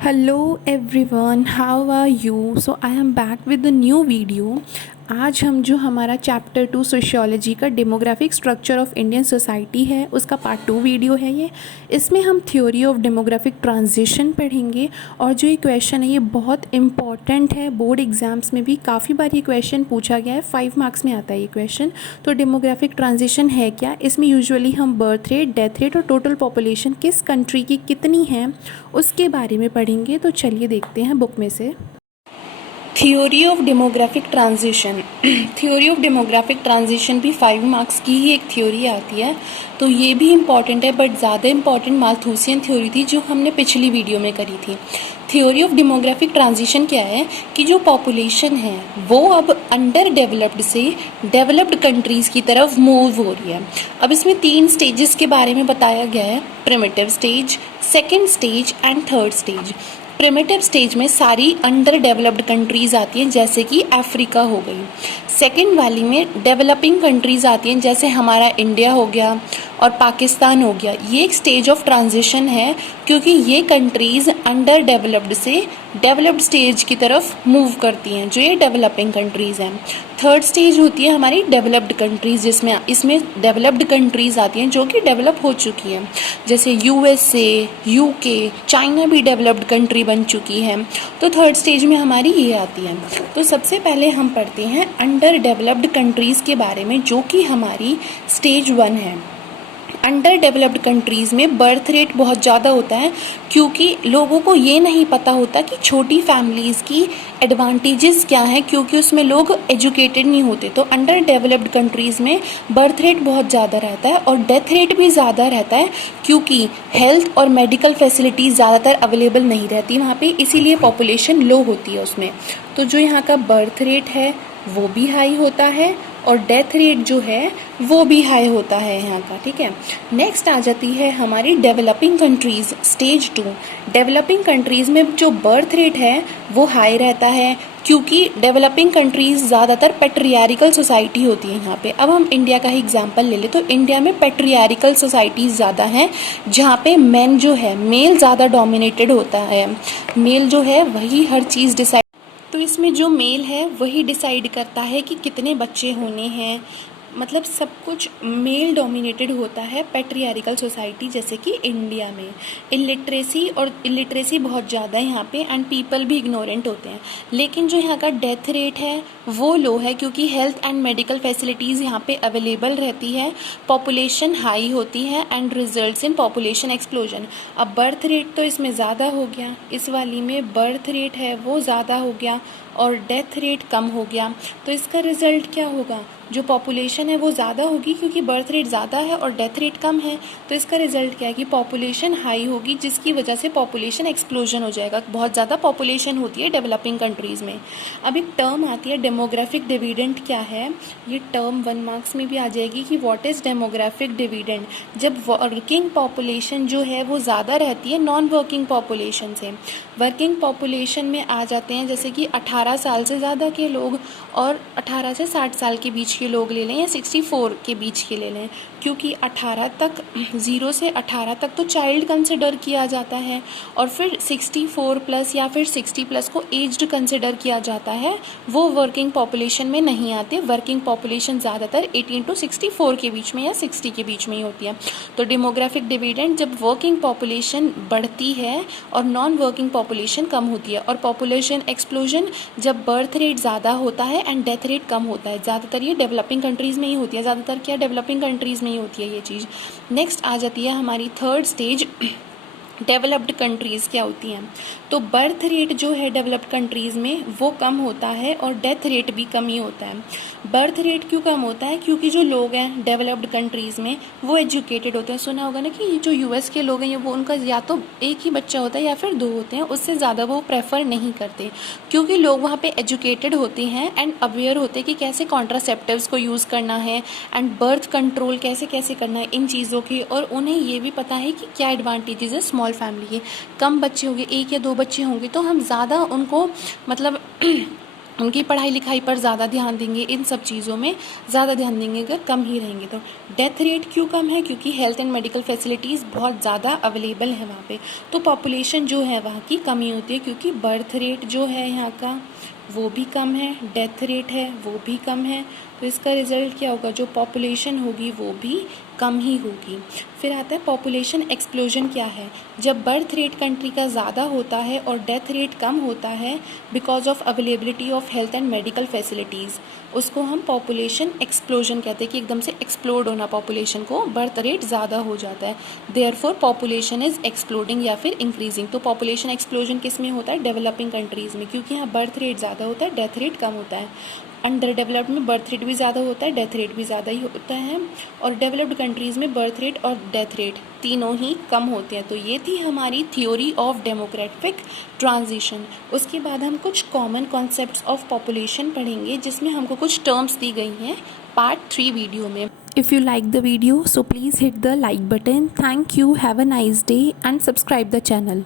Hello everyone, how are you? So I am back with a new video. आज हम जो हमारा chapter 2 sociology का demographic structure of Indian society है उसका पार्ट 2 वीडियो है ये। इसमें हम थ्योरी ऑफ डेमोग्राफिक ट्रांजिशन पढ़ेंगे और जो ये क्वेश्चन है ये बहुत इंपॉर्टेंट है। बोर्ड एग्जाम्स में भी काफ़ी बार ये क्वेश्चन पूछा गया है, 5 मार्क्स में आता है ये क्वेश्चन। तो डेमोग्राफिक ट्रांजिशन है क्या? इसमें यूजुअली हम बर्थ रेट, डेथ रेट और टोटल पॉपुलेशन किस कंट्री की कितनी है उसके बारे में पढ़ेंगे। तो चलिए देखते हैं बुक में से। Theory of demographic transition theory of demographic transition भी 5 मार्क्स की ही एक थ्योरी आती है, तो ये भी इम्पॉर्टेंट है, बट ज़्यादा इम्पॉर्टेंट माल्थूसियन थ्योरी थी जो हमने पिछली वीडियो में करी थी। थ्योरी ऑफ डेमोग्राफिक ट्रांजिशन क्या है कि जो पॉपुलेशन है वो अब अंडर डेवलप्ड से डेवलप्ड कंट्रीज़ की तरफ मूव हो रही है। अब इसमें 3 स्टेजेस के बारे में बताया गया है, primitive stage, second stage and third stage. Primitive stage में सारी अंडर डेवलप्ड कंट्रीज़ आती हैं जैसे कि अफ्रीका हो गई। सेकंड वाली में डेवलपिंग कंट्रीज़ आती हैं जैसे हमारा इंडिया हो गया और पाकिस्तान हो गया। ये एक स्टेज ऑफ ट्रांजिशन है क्योंकि ये कंट्रीज़ अंडर डेवलप्ड से डेवलप्ड स्टेज की तरफ मूव करती हैं, जो ये डेवलपिंग कंट्रीज़ हैं। थर्ड स्टेज होती है हमारी डेवलप्ड कंट्रीज़, जिसमें इसमें डेवलप्ड कंट्रीज़ आती हैं जो कि डेवलप हो चुकी हैं, जैसे यूएसए, यूके, चाइना भी डेवलप्ड कंट्री बन चुकी है। तो थर्ड स्टेज में हमारी ये आती है। तो सबसे पहले हम पढ़ते हैं अंडर डेवलप्ड कंट्रीज़ के बारे में, जो कि हमारी स्टेज 1 है। अंडर डेवलप्ड कंट्रीज़ में बर्थ रेट बहुत ज़्यादा होता है क्योंकि लोगों को ये नहीं पता होता कि छोटी फैमिलीज़ की एडवांटेजेस क्या हैं, क्योंकि उसमें लोग एजुकेटेड नहीं होते। तो अंडर डेवलप्ड कंट्रीज़ में बर्थ रेट बहुत ज़्यादा रहता है और डेथ रेट भी ज़्यादा रहता है क्योंकि हेल्थ और मेडिकल फैसिलिटीज़ ज़्यादातर अवेलेबल नहीं रहती वहाँ पे, इसीलिए पॉपुलेशन लो होती है उसमें। तो जो यहाँ का बर्थ रेट है वो भी हाई होता है और डेथ रेट जो है वो भी हाई होता है यहाँ का, ठीक है। नेक्स्ट आ जाती है हमारी developing countries, stage 2। Developing countries में जो बर्थ रेट है वो हाई रहता है क्योंकि डेवलपिंग कंट्रीज़ ज़्यादातर पेट्रियारिकल सोसाइटी होती है यहाँ पे। अब हम इंडिया का ही एग्जांपल ले ले तो इंडिया में पेट्रियारिकल सोसाइटीज़ ज़्यादा हैं जहाँ पे मेन जो है, मेल ज़्यादा डोमिनेटेड होता है। मेल जो है वही हर चीज़ डिसाइड, तो इसमें जो मेल है वही डिसाइड करता है कि कितने बच्चे होने हैं, मतलब सब कुछ मेल डोमिनेटेड होता है पैट्रियार्कल सोसाइटी जैसे कि इंडिया में। इलिटरेसी बहुत ज़्यादा है यहाँ पे एंड पीपल भी इग्नोरेंट होते हैं। लेकिन जो यहाँ का डेथ रेट है वो लो है क्योंकि हेल्थ एंड मेडिकल फैसिलिटीज़ यहाँ पे अवेलेबल रहती है, पॉपुलेशन हाई होती है and results in population explosion. अब बर्थ रेट तो इसमें ज़्यादा हो गया, इस वाली में बर्थ रेट है वो ज़्यादा हो गया और डेथ रेट कम हो गया। तो इसका रिज़ल्ट क्या होगा? जो पॉपुलेशन है वो ज़्यादा होगी क्योंकि बर्थ रेट ज़्यादा है और डेथ रेट कम है। तो इसका रिजल्ट क्या है कि पॉपुलेशन हाई होगी जिसकी वजह से पॉपुलेशन एक्सप्लोजन हो जाएगा। बहुत ज़्यादा पॉपुलेशन होती है डेवलपिंग कंट्रीज़ में। अब एक टर्म आती है डेमोग्राफिक डिविडेंड। क्या है ये टर्म? 1 मार्क्स में भी आ जाएगी कि व्हाट इज़ डेमोग्राफिक डिविडेंड। जब वर्किंग पॉपुलेशन जो है वो ज़्यादा रहती है नॉन वर्किंग पॉपुलेशन से। वर्किंग पॉपुलेशन में आ जाते हैं जैसे कि 18 साल से ज़्यादा के लोग और 18 से 60 साल के बीच के लोग ले लें या 64 के बीच के ले लें, क्योंकि 18 तक 0 से 18 तक तो चाइल्ड कंसिडर किया जाता है और फिर 64 प्लस या फिर 60 प्लस को एज्ड कंसिडर किया जाता है, वो वर्किंग पॉपुलेशन में नहीं आते। वर्किंग पॉपुलेशन ज़्यादातर 18 to 64 के बीच में या 60 के बीच में ही होती है। तो डेमोग्राफिक डिविडेंड जब वर्किंग पॉपुलेशन बढ़ती है और नॉन वर्किंग पॉपुलेशन कम होती है, और पॉपुलेशन एक्सप्लोजन जब बर्थ रेट ज़्यादा होता है एंड डेथ रेट कम होता है। ज़्यादातर ये डेवलपिंग कंट्रीज़ में ही होती है, ज़्यादातर क्या डेवलपिंग कंट्रीज़ में ही होती है ये चीज़। नेक्स्ट आ जाती है हमारी थर्ड स्टेज, डेवलप्ड कंट्रीज़ क्या होती हैं। तो बर्थ रेट जो है डेवलप्ड कंट्रीज़ में वो कम होता है और डेथ रेट भी कम ही होता है। बर्थ रेट क्यों कम होता है? क्योंकि जो लोग हैं डेवलप्ड कंट्रीज़ में वो एजुकेटेड होते हैं। सुना होगा ना कि जो यूएस के लोग हैं वो उनका या तो एक ही बच्चा होता है या फिर 2 होते हैं, उससे ज़्यादा वो प्रेफर नहीं करते क्योंकि लोग वहाँ पे एजुकेटेड होते हैं एंड अवेयर होते हैं कि कैसे कॉन्ट्रासेप्टिव्स को यूज़ करना है एंड बर्थ कंट्रोल कैसे कैसे करना है इन चीज़ों की, और उन्हें ये भी पता है कि क्या एडवांटेजेस है स्मॉल फैमिली के। कम बच्चे होंगे, 1 या 2 बच्चे होंगे तो हम ज़्यादा उनको मतलब उनकी पढ़ाई लिखाई पर ज़्यादा ध्यान देंगे, इन सब चीज़ों में ज़्यादा ध्यान देंगे अगर कम ही रहेंगे तो। डेथ रेट क्यों कम है? क्योंकि हेल्थ एंड मेडिकल फैसिलिटीज़ बहुत ज़्यादा अवेलेबल है वहाँ पे, तो पॉपुलेशन जो है वहाँ की कमी होती है, क्योंकि बर्थ रेट जो है यहाँ का वो भी कम है, डेथ रेट है वो भी कम है, तो इसका रिजल्ट क्या होगा? जो पॉपुलेशन होगी वो भी कम ही होगी। फिर आता है पॉपुलेशन एक्सप्लोजन क्या है? जब बर्थ रेट कंट्री का ज़्यादा होता है और डेथ रेट कम होता है because of availability of health and medical facilities, उसको हम पॉपुलेशन एक्सप्लोजन कहते हैं कि एकदम से एक्सप्लोड होना पॉपुलेशन को, बर्थ रेट ज़्यादा हो जाता है, देयरफॉर पॉपुलेशन इज़ एक्सप्लोडिंग या फिर इंक्रीजिंग। तो पॉपुलेशन एक्सप्लोजन किस में होता है? डेवलपिंग कंट्रीज़ में, क्योंकि यहाँ बर्थ रेट ज़्यादा होता है, डेथ रेट कम होता है। अंडर डेवलप्ड में बर्थ रेट भी ज़्यादा होता है, डेथ रेट भी ज़्यादा ही होता है, और डेवलप्ड कंट्रीज़ में बर्थ रेट और डेथ रेट तीनों ही कम होते हैं। तो ये थी हमारी थ्योरी ऑफ डेमोग्राफिक ट्रांजिशन। उसके बाद हम कुछ कॉमन कॉन्सेप्ट्स ऑफ पॉपुलेशन पढ़ेंगे, जिसमें हमको कुछ टर्म्स दी गई हैं पार्ट 3 वीडियो में। If you like the video, so please hit the like button. Thank you, have a nice day and subscribe the channel.